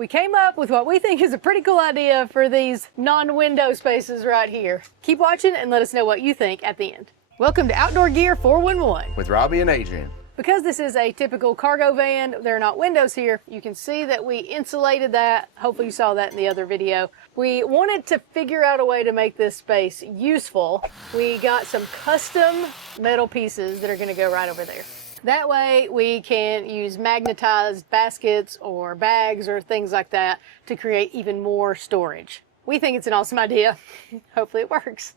we came up with what we think is a pretty cool idea for these non-window spaces right here. Keep watching and let us know what you think at the end. Welcome to Outdoor Gear 411. With Robbie and Adrian. Because this is a typical cargo van, there are not windows here. You can see that we insulated that. Hopefully you saw that in the other video. We wanted to figure out a way to make this space useful. We got some custom metal pieces that are gonna go right over there. That way we can use magnetized baskets or bags or things like that to create even more storage. We think it's an awesome idea. Hopefully it works.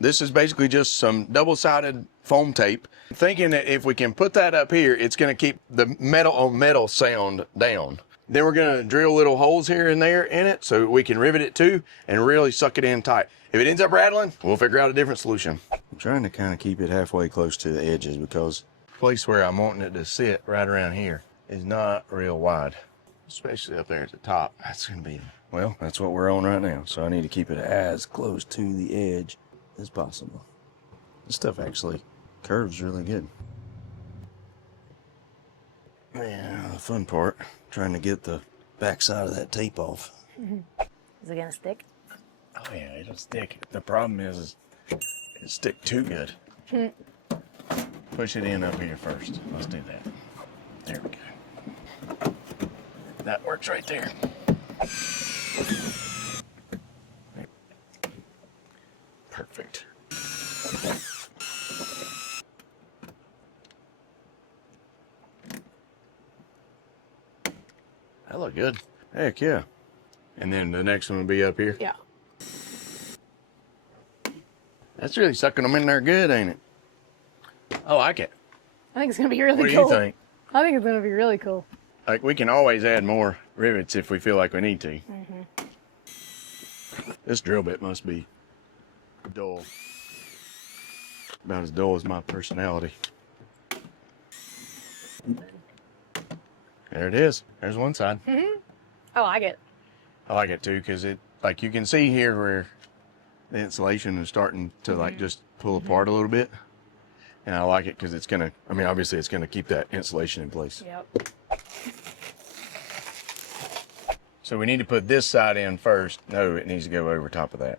This is basically just some double-sided foam tape. Thinking that if we can put that up here, it's going to keep the metal on metal sound down. Then we're going to drill little holes here and there in it so we can rivet it too and really suck it in tight. If it ends up rattling, we'll figure out a different solution. I'm trying to kind of keep it halfway close to the edges because the place where I'm wanting it to sit right around here is not real wide, especially up there at the top. That's going to be, well, that's what we're on right now. So I need to keep it as close to the edge as possible. This stuff actually curves really good. Yeah, the fun part, trying to get the back side of that tape off. Is it gonna stick? Oh yeah, it'll stick. The problem is it'll stick too good. Push it in up here first. Let's do that. There we go. That works right there. Perfect. That look good. Heck yeah. And then the next one will be up here. Yeah. That's really sucking them in there good, ain't it? I like it. I think it's gonna be really What do cool. you think? I think it's gonna be really cool. Like, we can always add more rivets if we feel like we need to. This drill bit must be dull. About as dull as my personality. There it is. There's one side. I like it. I like it too because it, like, you can see here where the insulation is starting to like just pull apart a little bit. And I like it because it's gonna, I mean, obviously it's gonna keep that insulation in place. Yep. So we need to put this side in first. No, it needs to go over top of that.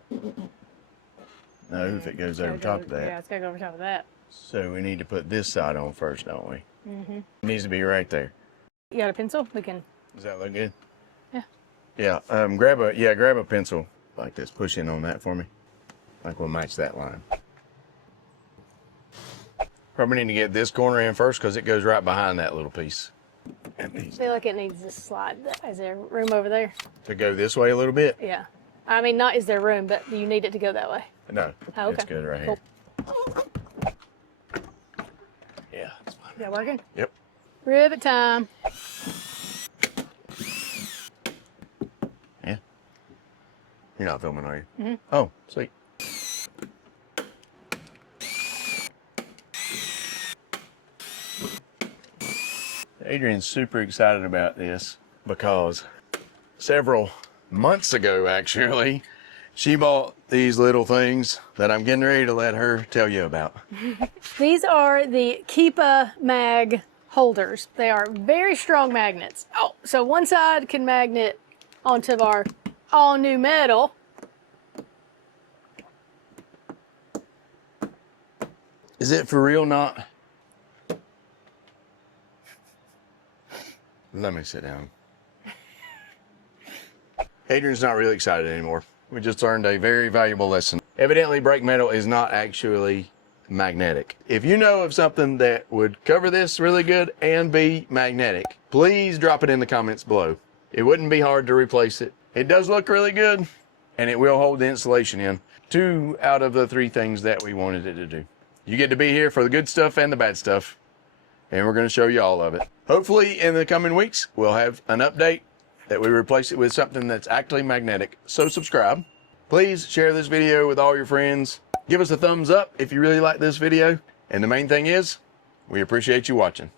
No, if it goes over top of that. Yeah, it's gotta go over top of that. So we need to put this side on first, don't we? It needs to be right there. You got a pencil? We can. Does that look good? Yeah. Yeah. Grab a pencil like this. Push in on that for me. Like we'll match that line. Probably need to get this corner in first because it goes right behind that little piece. I feel like it needs to slide. Is there room over there? To go this way a little bit? Yeah. I mean, not is there room, but do you need it to go that way? No. Oh, okay. It's good right here. Yeah, it's fine. Yeah, working? Yep. Rivet time. Yeah. You're not filming, are you? Oh, sweet. Adrian's super excited about this because several months ago, actually, she bought these little things that I'm getting ready to let her tell you about. These are the Keepa mag holders. They are very strong magnets. Oh, so one side can magnet onto our all new metal. Is it for real not? Let me sit down. Adrian's not really excited anymore. We just learned a very valuable lesson. Evidently, brake metal is not actually magnetic. If you know of something that would cover this really good and be magnetic, please drop it in the comments below. It wouldn't be hard to replace it. It does look really good, and it will hold the insulation in. 2 out of the 3 things that we wanted it to do. You get to be here for the good stuff and the bad stuff, and we're going to show you all of it. Hopefully, in the coming weeks, we'll have an update that we replace it with something that's actually magnetic. So subscribe. Please share this video with all your friends. Give us a thumbs up if you really like this video. And the main thing is, we appreciate you watching.